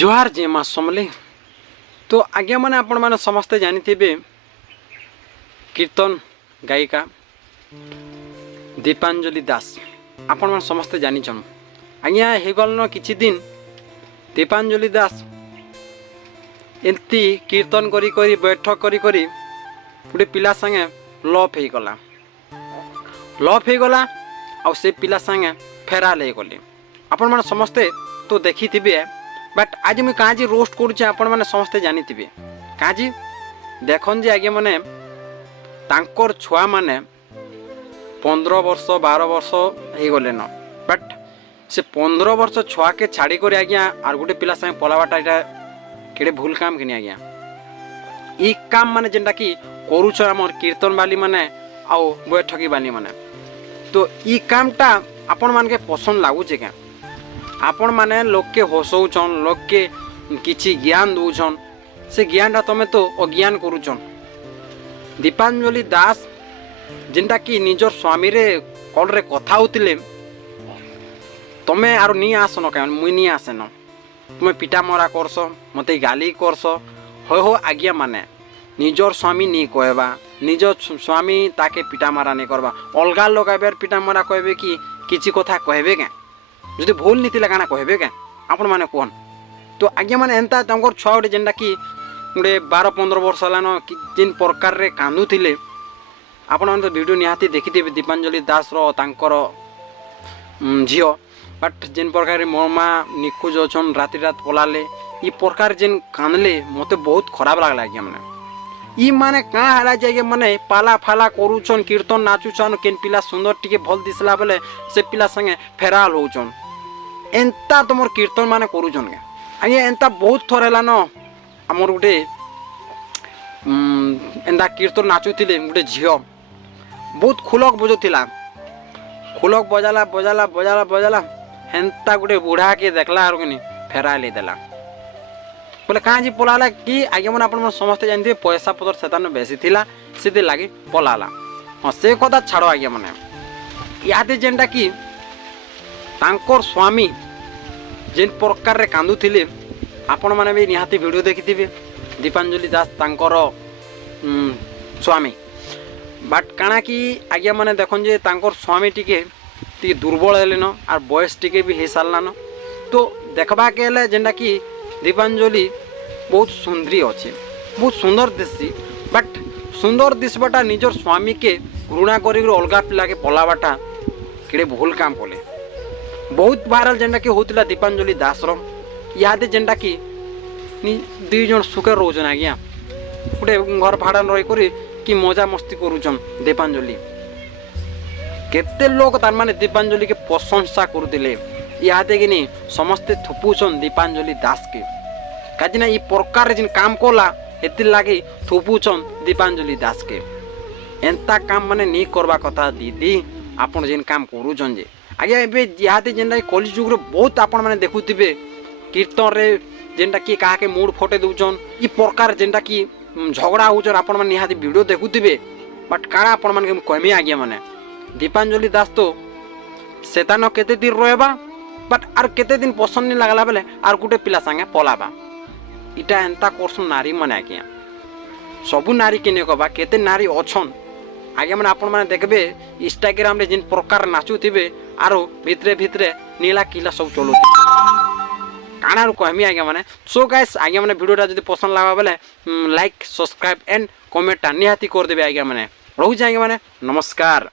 जोहार जे माँ समले। तो आज्ञा मैंने आपण मैंने समस्ते जानी थे कीर्तन गायिका दीपांजलि दास आपण मैंने समस्ते जानी आज्ञा हेगल किछि दिन दीपांजलि दास एमती कीर्तन करी करी बैठक करी करी गोटे पिला संगे लफ हो गला आउ से पिला संगे फेराल हो गले। आपण मैंने समस्ते तो देखी थे बट आज मुझे कहाँ रोस्ट करुचे आपण मैंने समस्ते जानी थे कहाँ देखन जे आगे मैंने तांकर छुआ माने 15 वर्ष 12 वर्ष हो गले न बट से 15 वर्ष छुआ के छाड़ी कर आज्ञा आर गोटे पिला संगे पलावाटा यहाँ केड़े भूल काम कि आज्ञा ई काम माने जेनटा कि करुछ आमर कीर्तन बाली माने आउ बैठकी बाली माने तो ई कामटा आपण मान के पसंद लगुचे क्या आपण माने लोक के हसौछन लोक के किछि ज्ञान दौछन से ज्ञानटा तमें तो अज्ञान करुछन। दीपांजलि दास जिनटा कि निजर स्वामी रे कल रे कथा होतिले तमें आरो नी आसन क्या मुई नी आसेन तुम पिटा मरा करस मते गाली करस हो आज्ञा माने निजर स्वामी नी कहबा निज स्वामी ताके पिटा मारा नहीं करबा अलगा लोग पिटा मारा कहबे कि किछि कथा कहबे क्या যদি ভুল নীতি লাগানা কহবে কে আপন মানে কোন তো আজ্ঞা মানে এন্তা তঙ্কর ছুয়া গোটে যেনটা কি গোটে 12-15 ବର୍ଷ ହେଲାନ ଯେନ୍ ପ୍ରକାରରେ କାନ୍ଦୁଥିଲେ ଆପଣମାନେ ତ ଭିଡ଼ିଓ ନିହାତି ଦେଖିଥିବେ ଦୀପାଞ୍ଜଳି ଦାସର ତାଙ୍କର ଝିଅ ବଟ୍ ଯେନ୍ ପ୍ରକାରରେ ମୋ ମା ନିଖୋଜ ଅଛନ୍ ରାତି ରାତ ପଲାଲେ ଇ ପ୍ରକାର ଯେନ୍ କାନ୍ଦଲେ ମୋତେ ବହୁତ ଖରାପ ଲାଗଲା ଆଜ୍ଞା ମାନେ ଇ ମାନେ କାଁ ହେଲା ଯେ ମାନେ ପାଲା ଫାଲା କରୁଛନ୍ କୀର୍ତ୍ତନ ନାଚୁଛନ୍ କେନ୍ ପିଲା ସୁନ୍ଦର ଟିକେ ଭଲ ଦିଶଲା ବେଲେ ସେ ପିଲା संगे फेराल होउछन एंता तुम कीर्तन माने करुछन के आज्ञा एंता बहुत थर है न आमर गोटे एंता कीर्तन नाचुले गोटे झील बहुत खुलक बजुला खुलक बजाला बजाला बजाला बजाला हेन्ता गोटे बुढ़ा के देखला आर कि फेराल देला बोले कहाँ जी पलाला कि आगे मैंने आप समस्ते जानते पैसा पतर से बेसी थिला से लगे पलाला हाँ से कथा छाड़ आज्ञा मैंने इहादे जेनटा कि तांकर स्वामी जेन प्रकार रे कांदुथिले आपण माने भी निहाती वीडियो देखिथिबे दीपांजलि दास तांकर स्वामी बट काना कि आज्ञा माने देखन जे तांकर स्वामी टिके दुर्बल हेले न आर बयस टिके भी हे सारला न तो देखबा के हेले जेनटा कि दीपांजलि बहुत सुंदरी अच्छे बहुत सुंदर दिसी बट सुंदर दिसबाटा निजर स्वामी के घृणा करी अलगा पिला के पलावाटा केड़े भूल काम कले बहुत वायरल जेनटा कि होतिला दीपांजलि दासर इहादे जेनटा कि दुई जन सुखे रोचन आज्ञा गोटे घर भाड़ा रही कर कि मजा मस्ती करुचन दीपांजलि केते लोग तार माने दीपांजलि के प्रशंसा करुतिले इहादे कि नहीं समस्ते थुपुछन दीपांजलि दास के काजना ई प्रकार जिन काम कला एति लागे थुपुछन दीपांजलि दास के एंता काम माने नहीं करबा कथा दीदी आपण जेन काम करुछन जे आज्ञा एबे इहादे जेनटा कलि जुग रे बहुत आपण माने देखुथिबे कीर्तन रे जेनटा कि काहा के मूड फटे दउछन ई प्रकार जेनटा कि झगड़ा होछन आपण माने निहाती वीडियो देखुथिबे बट काना आपण माने कहमी आज्ञा माने दीपांजलि दास तो सेतान केते दिन रहबा बट आर केते दिन पसंद नहीं लागला बेले आर गुटे पिला संगे पलाबा इटा एंता करसन नारी माने आज्ञा सबु नारी के ने कहबा केते नारी अछन आगे मैंने आपण मैंने देखबे इंस्टाग्राम रे जिन प्रकार नाचुथिबे आरो भितरे भितरे नीला किला सब चलु काना रो कहमी आगे मैंने सो गाइस आगे मैंने वीडियोटा जदि पसंद लागा बेले लाइक सब्सक्राइब एंड कमेंट निहाती कर देबे आगे मैंने रहू जाएंगे मैंने नमस्कार।